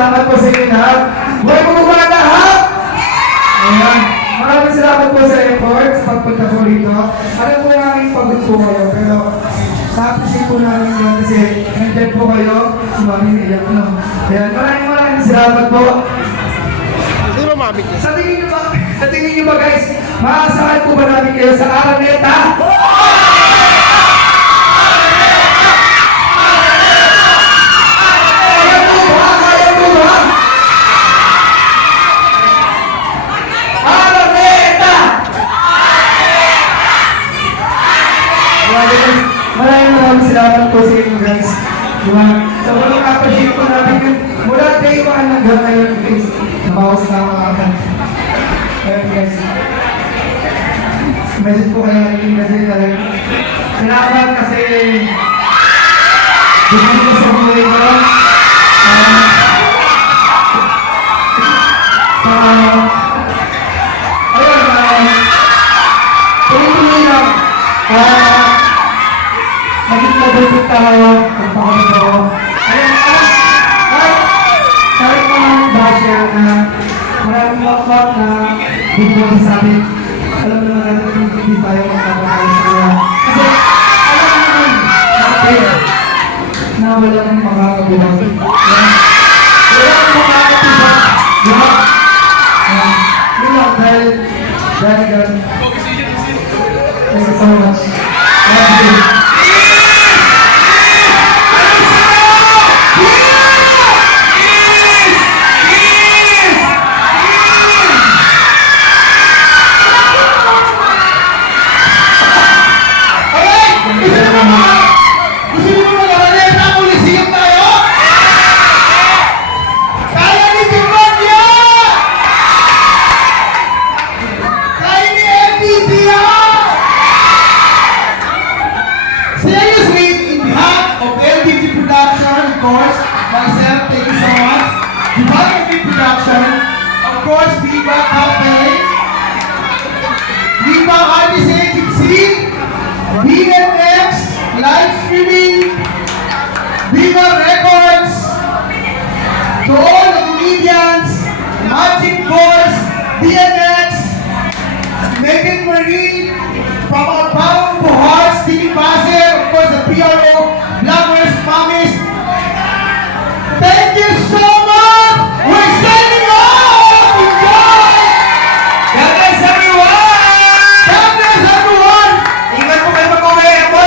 salamat po sa inyo lahat. Buhay po mga lahat! Ayan. Maraming salamat po sa effort sa pagpunta po rito. Alam po namin pagod po kayo, pero na-appreciate po namin yun kasi nandyan po kayo. Si Mami naiyak no. Ayan, maraming maraming salamat po. Hindi mabit niya? Sa tingin nyo ba, sa tingin nyo ba guys, maasahan po ba namin kayo sa Araneta? Kaya maraming maraming salamat po sa inyo guys. Diba? Sa walang appreciate po namin yun. Mula day one hanggang ngayon guys. Nabawas na ako akan. Ayun guys. Message po kayo natin kasi talaga. Salamat kasi Dito ko sa buhay ko. Ah, ah, ayun, ah, tuloy-tuloy lang. Ah, Mabuti tayo kung paano ko. Ayun, ah, kahit, kahit mga basher na maraming wakwak na bigyan sa atin, alam naman natin kung hindi tayo magkakayos sa kanya. Kasi, alam naman natin na walang makakabuhay. Yan. Walang makakatibak. Lahat. Yan. Yun lang, dahil, dahil gan. Thank you so much. Thank you. Myself, thank you so much. Live streaming, Viva Records, to all the comedians, Magic Force, BNX, Megan Marie, from our power